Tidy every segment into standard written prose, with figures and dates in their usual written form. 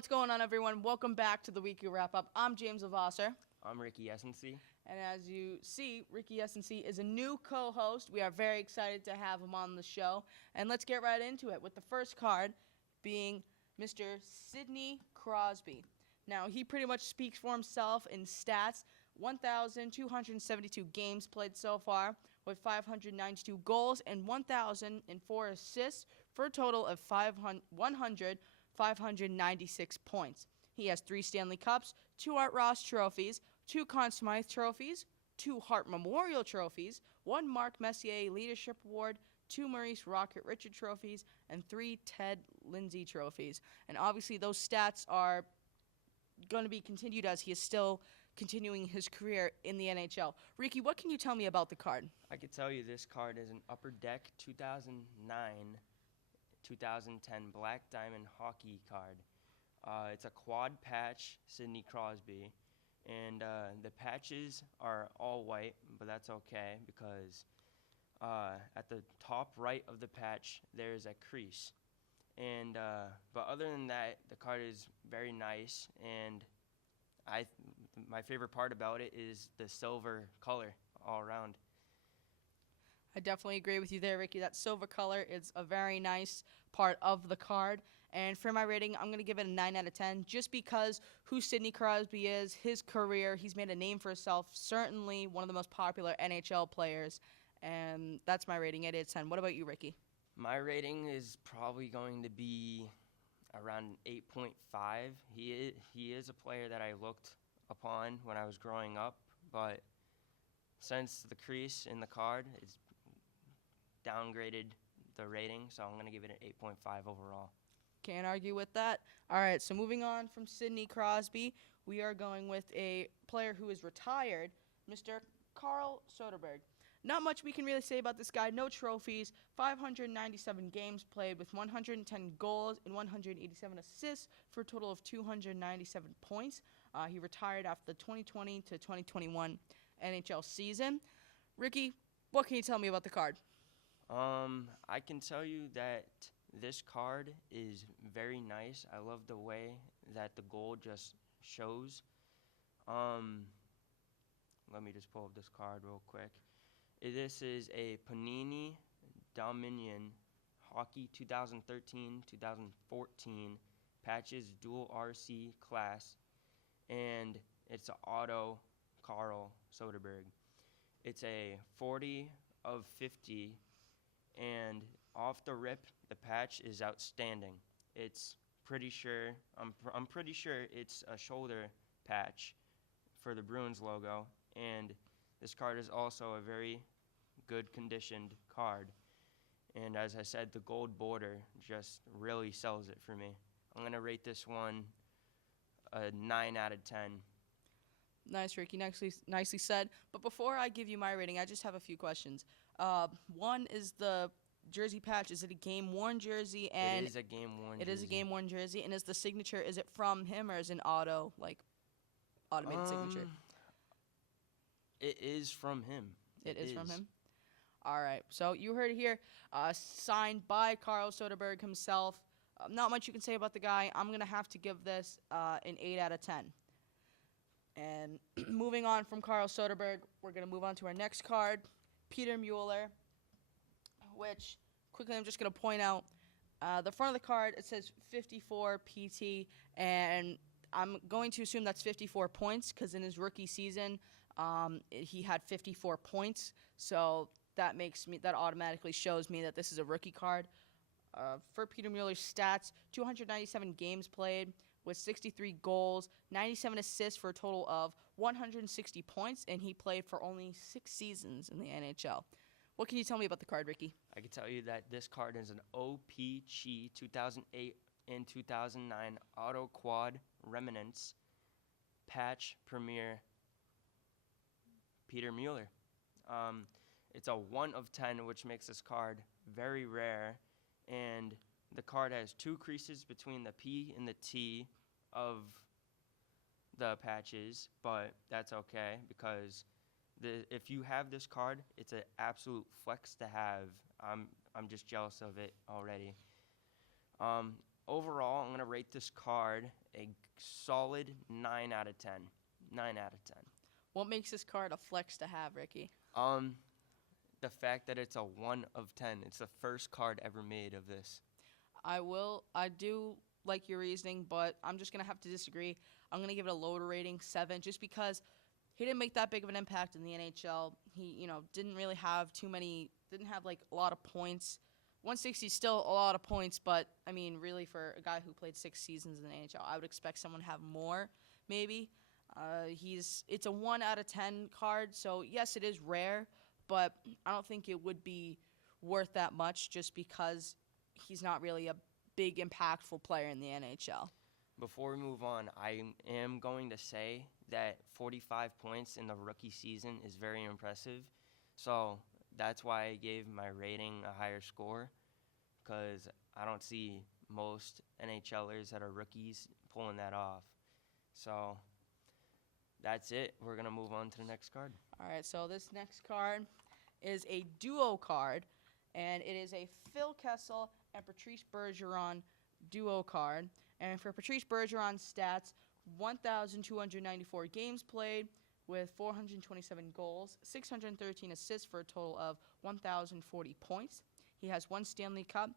What's going on, everyone? Welcome back to the weekly wrap-up. I'm James LEVASSEUR. I'm Ricky ESANCY. And as you see, Ricky ESANCY is a new co-host. We are very excited to have him on the show. And let's get right into it with the first card being Mr. Sidney Crosby. Now, he pretty much speaks for himself in stats. 1,272 games played so far with 592 goals and 1,004 assists for a total of 596 points. He has 3 Stanley Cups, 2 Art Ross trophies, 2 Conn Smythe trophies, 2 Hart Memorial trophies, 1 Mark Messier Leadership Award, 2 Maurice Rocket Richard trophies, and 3 Ted Lindsay trophies. And obviously those stats are going to be continued as he is still continuing his career in the NHL. Ricky, what can you tell me about the card? I can tell you this card is an Upper Deck 2009-2010 Black Diamond hockey card. It's a quad patch Sidney Crosby, and the patches are all white, but that's okay because at the top right of the patch there's a crease. And but other than that, the card is very nice, and my favorite part about it is the silver color all around. I definitely agree with you there, Ricky. That silver color is a very nice part of the card. And for my rating, I'm going to give it a 9 out of 10 just because who Sidney Crosby is, his career, he's made a name for himself, certainly one of the most popular NHL players. And that's my rating, 8 out of 10. What about you, Ricky? My rating is probably going to be around 8.5. He is a player that I looked upon when I was growing up, but since the crease in the card is downgraded the rating, so I'm going to give it an 8.5 overall. Can't argue with that. All right, so moving on from Sidney Crosby, we are going with a player who is retired, Mr. Carl Soderberg. Not much we can really say about this guy. No trophies, 597 games played with 110 goals and 187 assists for a total of 297 points. He retired after the 2020 to 2021 NHL season. Ricky, what can you tell me about the card? I can tell you that this card is very nice. I love the way that the gold just shows. Let me just pull up this card real quick. This is a Panini Dominion Hockey 2013-2014 patches dual RC class, and it's an auto Carl Soderberg. It's a 40 of 50, and off the rip, the patch is outstanding. It's pretty sure I'm pretty sure it's a shoulder patch for the Bruins logo, and this card is also a very good conditioned card. And as I said, the gold border just really sells it for me. I'm going to rate this one a 9 out of 10. Nice, Ricky. Nicely said. But before I give you my rating, I just have a few questions. One is the jersey patch. Is it a game-worn jersey? And it is a game-worn jersey. It is a game-worn jersey. And is the signature, is it from him or is it an automated signature? It is from him. It is from him? All right. So you heard it here. Signed by Carl Soderberg himself. Not much you can say about the guy. I'm going to have to give this an 8 out of 10. And moving on from Carl Soderberg, we're going to move on to our next card, Peter Mueller, which, quickly, I'm just going to point out, the front of the card, it says 54 PT, and I'm going to assume that's 54 points because in his rookie season, he had 54 points, so that automatically shows me that this is a rookie card. For Peter Mueller's stats, 297 games played with 63 goals, 97 assists for a total of 160 points, and he played for only 6 seasons in the NHL. What can you tell me about the card, Ricky? I can tell you that this card is an OPG 2008 and 2009 Auto Quad Remnants Patch Premier Peter Mueller. It's a 1 of 10, which makes this card very rare, and the card has 2 creases between the P and the T of the patches, but that's okay because if you have this card, it's an absolute flex to have. I'm just jealous of it already. overall, I'm going to rate this card a solid 9 out of 10. 9 out of 10. What makes this card a flex to have, Ricky? The fact that it's a 1 of 10. It's the first card ever made of this. I do like your reasoning, but I'm just going to have to disagree. I'm going to give it a lower rating, 7, just because he didn't make that big of an impact in the NHL. He, didn't really have didn't have like a lot of points. 160 is still a lot of points, but I mean, really for a guy who played 6 seasons in the NHL, I would expect someone to have more, maybe. It's a 1 out of 10 card, so yes, it is rare, but I don't think it would be worth that much just because he's not really a big, impactful player in the NHL. Before we move on, I am going to say that 45 points in the rookie season is very impressive. So that's why I gave my rating a higher score, because I don't see most NHLers that are rookies pulling that off. So that's it. We're going to move on to the next card. All right, so this next card is a duo card, and it is a Phil Kessel and Patrice Bergeron duo card. And for Patrice Bergeron's stats, 1,294 games played with 427 goals, 613 assists for a total of 1,040 points. He has 1 Stanley Cup,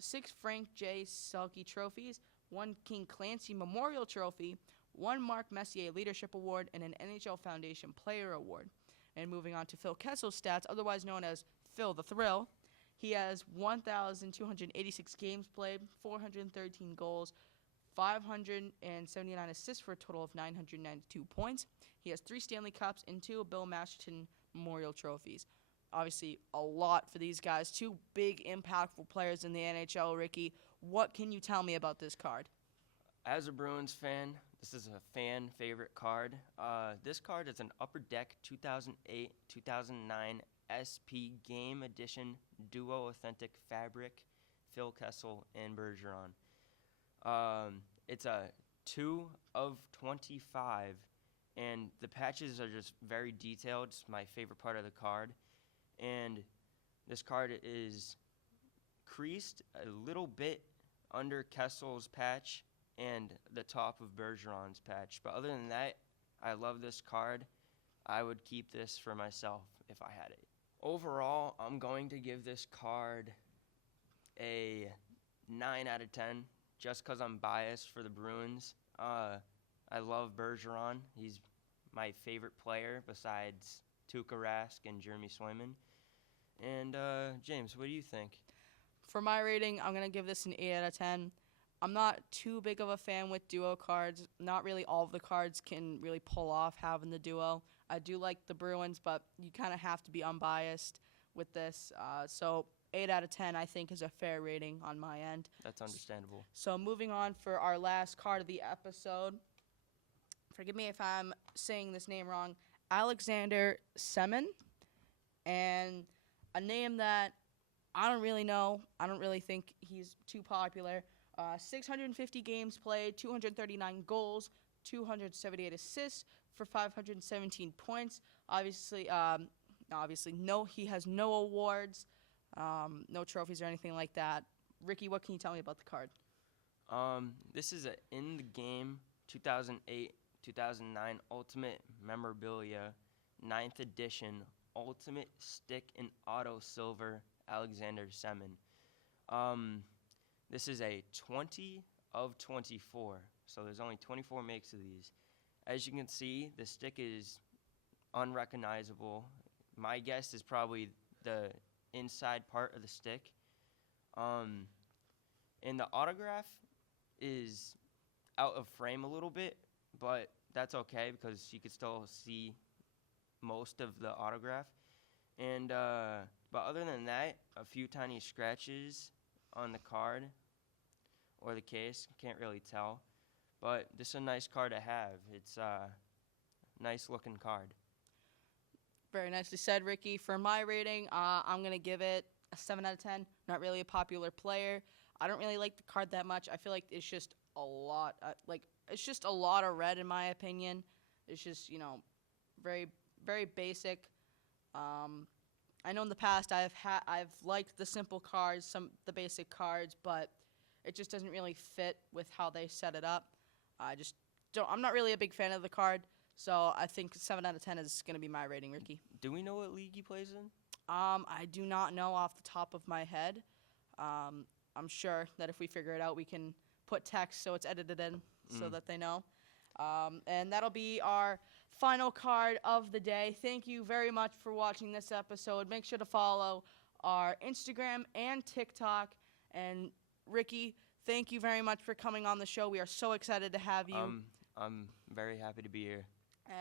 6 Frank J. Selke trophies, 1 King Clancy Memorial Trophy, 1 Mark Messier Leadership Award, and an NHL Foundation Player Award. And moving on to Phil Kessel's stats, otherwise known as Phil the Thrill, he has 1,286 games played, 413 goals, 579 assists for a total of 992 points. He has 3 Stanley Cups and 2 Bill Masterton Memorial Trophies. Obviously, a lot for these guys. 2 big, impactful players in the NHL, Ricky. What can you tell me about this card? As a Bruins fan, this is a fan favorite card. This card is an Upper Deck 2008-2009 SP Game Edition Duo Authentic Fabric, Phil Kessel and Bergeron. It's a 2 of 25, and the patches are just very detailed. It's my favorite part of the card. And this card is creased a little bit under Kessel's patch and the top of Bergeron's patch. But other than that, I love this card. I would keep this for myself if I had it. Overall, I'm going to give this card a 9 out of 10, just because I'm biased for the Bruins. I love Bergeron. He's my favorite player besides Tuukka Rask and Jeremy Swayman. And James, what do you think? For my rating, I'm going to give this an 8 out of 10. I'm not too big of a fan with duo cards. Not really all of the cards can really pull off having the duo. I do like the Bruins, but you kind of have to be unbiased with this. So 8 out of 10, I think, is a fair rating on my end. That's understandable. So moving on for our last card of the episode. Forgive me if I'm saying this name wrong. Alexander Semin. And a name that I don't really know. I don't really think he's too popular. 650 games played, 239 goals, 278 assists for 517 points. Obviously, he has no awards, no trophies or anything like that. Ricky, what can you tell me about the card? This is a in the game 2008-2009 Ultimate Memorabilia 9th edition Ultimate Stick and Auto Silver Alexander Semin. This is a 20 of 24, so there's only 24 makes of these. As you can see, the stick is unrecognizable. My guess is probably the inside part of the stick. And the autograph is out of frame a little bit, but that's okay because you could still see most of the autograph. And but other than that, a few tiny scratches on the card or the case. Can't really tell. But this is a nice card to have. It's a nice looking card. Very nicely said, Ricky. For my rating, I'm going to give it a 7 out of 10. Not really a popular player. I don't really like the card that much. I feel like it's just a lot. It's just a lot of red in my opinion. It's just, very, very basic. I know in the past I've liked the simple cards, the basic cards, but It just doesn't really fit with how they set it up. I just don't. I'm not really a big fan of the card, so I think 7 out of 10 is going to be my rating, Ricky. Do we know what league he plays in? I do not know off the top of my head. I'm sure that if we figure it out, we can put text so it's edited in so that they know. And that'll be our final card of the day. Thank you very much for watching this episode. Make sure to follow our Instagram and TikTok. And Ricky, thank you very much for coming on the show. We are so excited to have you. I'm very happy to be here.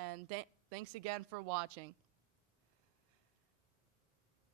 And thanks again for watching.